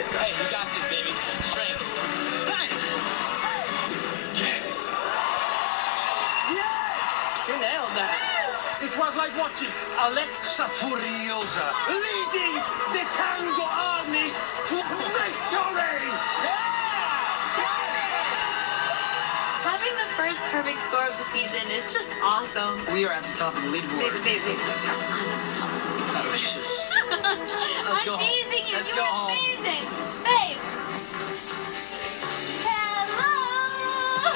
Hey, you got this, baby. Strength. Thanks. Yes! You nailed that. It was like watching Alexa Furiosa leading the Tango Army to victory! Having the first perfect score of the season is just awesome. We are at the top of the leaderboard. Baby. Oh, shush. I'm teasing you. Let's You go were home. amazing. Babe. Hello.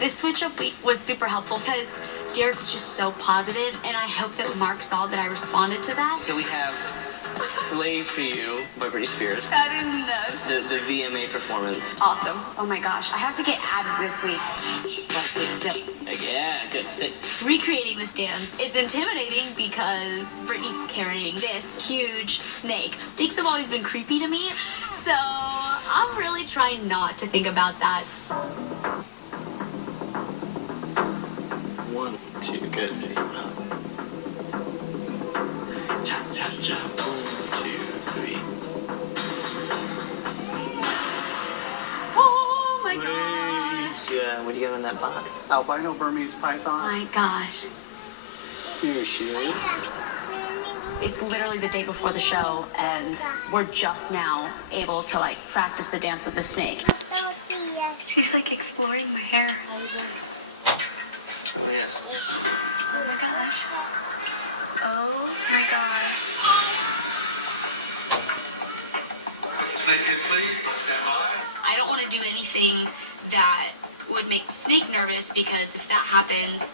This switch up week was super helpful because Derek was just so positive, and I hope that Mark saw that I responded to that. So we have Slave for You by Britney Spears. I didn't know. The VMA performance. Awesome. Oh my gosh. I have to get abs this week. 5, 6, 7. Yeah, good. 6. Recreating this dance, it's intimidating because Brittany's carrying this huge snake. Snakes have always been creepy to me, so I'm really trying not to think about that. 1, 2, good. Jump, jump, jump. 1, 2, 3. Oh my gosh. Yeah, what do you got in that box? Albino Burmese Oh python. my gosh. Here she is. It's literally the day before the show, and we're just now able to like practice the dance with the snake. She's like exploring my hair. Oh, yeah. Oh my gosh. Oh my gosh. I don't want to do anything that would make the snake nervous, because if that happens,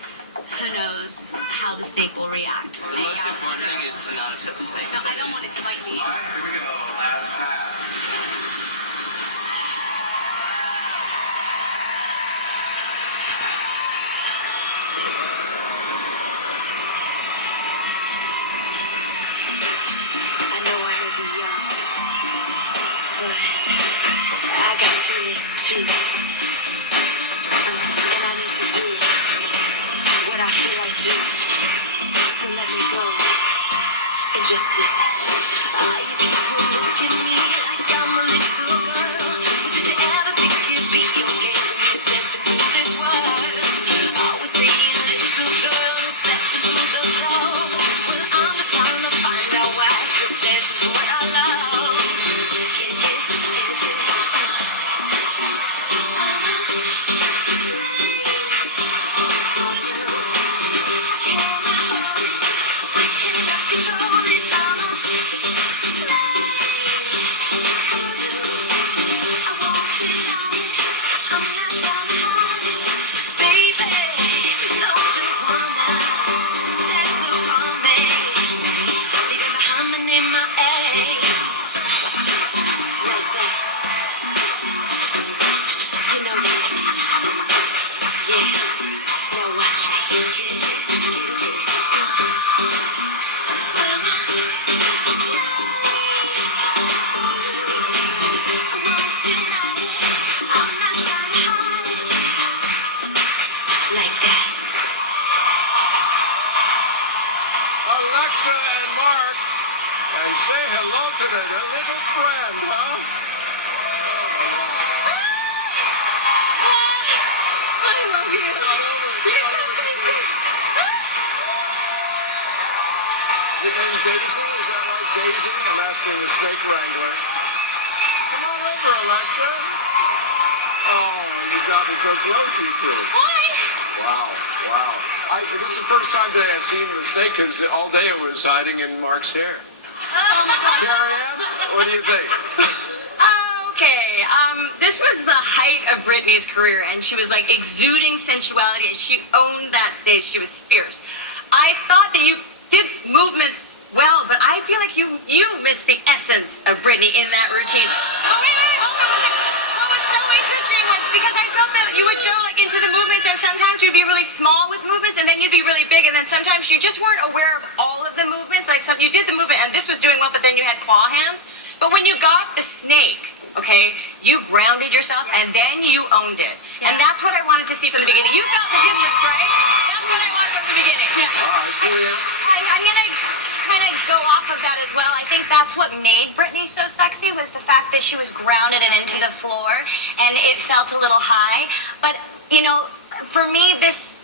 who knows how the snake will react. The most important thing is to not upset the snake. No, I don't want it to bite me. I know I heard you young, but I got feelings too. And I need to do what I feel like doing. So let me go and just listen. You people look at me like I'm a little girl. Did you ever think it'd be okay for me to step into this world? Always seeing little girls step into the door. Well, I'm just trying to find out why, 'cause that's what I love. Alexa and Mark, and say hello to the little friend, huh? I love you. You're so crazy. Your name is Daisy? Is that right, Daisy? I'm asking the snake wrangler. Come on over, Alexa. Oh, you got me so close, you two. Why? Wow. This is the first time today I've seen the snake, because all day it was hiding in Mark's hair. Carrie Ann, what do you think? Okay, this was the height of Britney's career, and she was like exuding sensuality, and she owned that stage. She was fierce. I thought that you did movements well, but I feel like you missed the essence of Britney in that routine. Oh, wait, hold on. What was so interesting was because I felt that you would go like into the movements, and sometimes you'd be really small with movements, and then you'd be really big, and then sometimes you just weren't aware of all of the movements. Like you did the movement, and this was doing well, but then you had claw hands. But when you got the snake, okay, you grounded yourself, and then you owned it. And that's what I wanted to see from the beginning. You felt the difference, right? That's what I wanted from the beginning. Yeah. All right, Julia. I'm gonna kind of go off of that as well. I think that's what made Britney so sexy was the fact that she was grounded and into the floor, and it felt a little high. But, you know, for me, this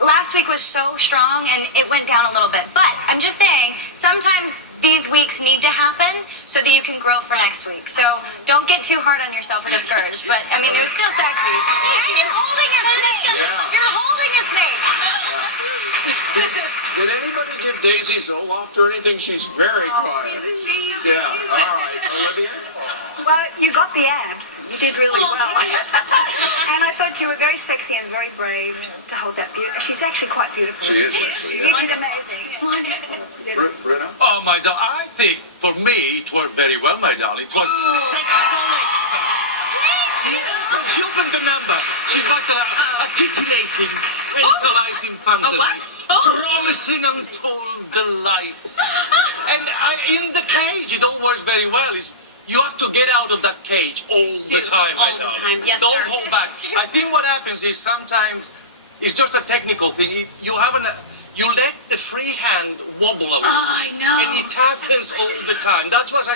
last week was so strong, and it went down a little bit. But I'm just saying, sometimes these weeks need to happen so that you can grow for next week. So don't get too hard on yourself or discouraged. But, I mean, it was still sexy. Yeah, you're holding a snake. Yeah. You're holding a snake. Did anybody give Daisy Zoloft or anything? She's very quiet. Yeah, all right. Olivia? Well, you got the abs. You did really well. And I thought you were very sexy and very brave to hold that beauty. She's actually quite beautiful. She is sexy. You did amazing. Brenna? Oh, my darling, I think for me it worked very well, my darling. It was She opened the number. She's like a titillating, tranquilizing fantasy. Promising untold delights. And in the cage, it all works very well. You have to get out of that cage all the time, my darling. All the time, yes, Don't sir. hold back. I think what happens is sometimes it's just a technical thing. You let the free hand wobble a little. I know. And it happens all the time. That was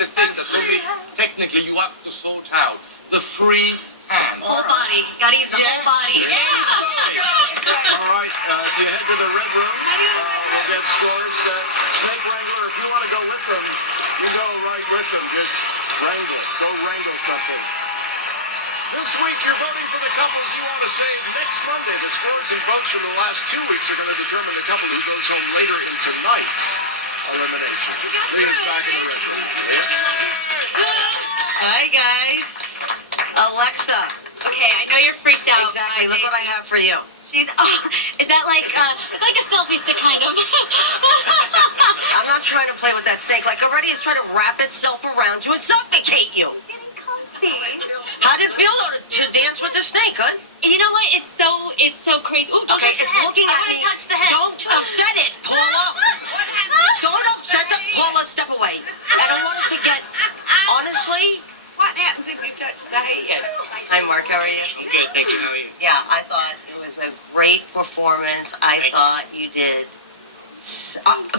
the thing that told me technically you have to sort out the free hand. Whole body. Gotta use the whole body. All right, you head to the red room. Get scores. Snake Wrangler, if you want to go with them, you go right with them. Just wrangle. Go wrangle something. This week, you're voting for the couples you want to save next Monday. The scores and votes from the last 2 weeks are going to determine the couple who goes home later in tonight's elimination. Bring us back in the red room. Hi, guys. Alexa. Okay, I know you're freaked out. Exactly. Look what I have for you. Is that like, it's like a selfie stick kind of. I'm not trying to play with that snake. Like already it's trying to wrap itself around you and suffocate you. How did it feel though to dance with the snake, huh? And you know what? It's so crazy. Ooh, don't Okay, touch the it's head. looking I at wanna me. touch the head. Don't upset it, Paula. Don't upset the Paula. Step away. I don't want it to get. Honestly. What happened if you touched the head? Hi, Mark. How are you? I'm good, thank you. How are you? Yeah, I thought it was a great performance. I thought you did.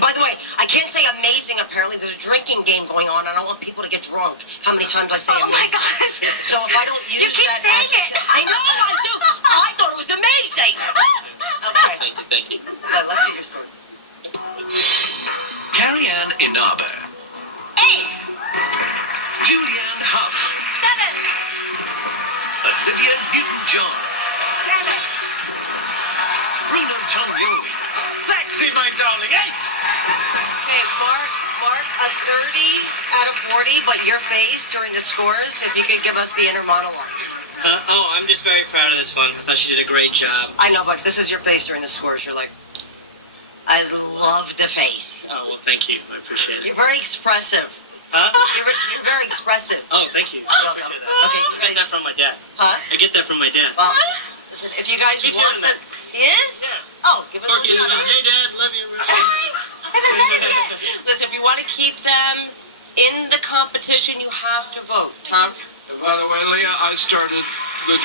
By the way, I can't say amazing. Apparently, there's a drinking game going on. I don't want people to get drunk. How many times I say Oh my amazing? gosh. So if I don't use You keep that saying adjective, it. I know I do. I thought it was amazing. Okay, Thank you. good. Let's see your scores. Carrie Ann Inaba, 8, Julianne Hough, 7, Olivia Newton-John, 7. Bruno Tognoli, Sexy, my darling. 8. Okay, Mark, a 30 out of 40, but your face during the scores. If you could give us the inner monologue. I'm just very proud of this one. I thought she did a great job. I know, but this is your face during the scores. You're like, I love the face. Oh, well, thank you. I appreciate it. You're very expressive. Huh? You're very expressive. Oh, thank you. I Welcome. appreciate that. Okay, you I get that guys. from my dad. Huh? I get that from my dad. Well, listen, if you guys He's want here the... He is? Yeah. Oh, give it a Corky, little shot. hey, Dad, love you. Listen, if you want to keep them in the competition, you have to vote. Tom? By the way, Leah, I started the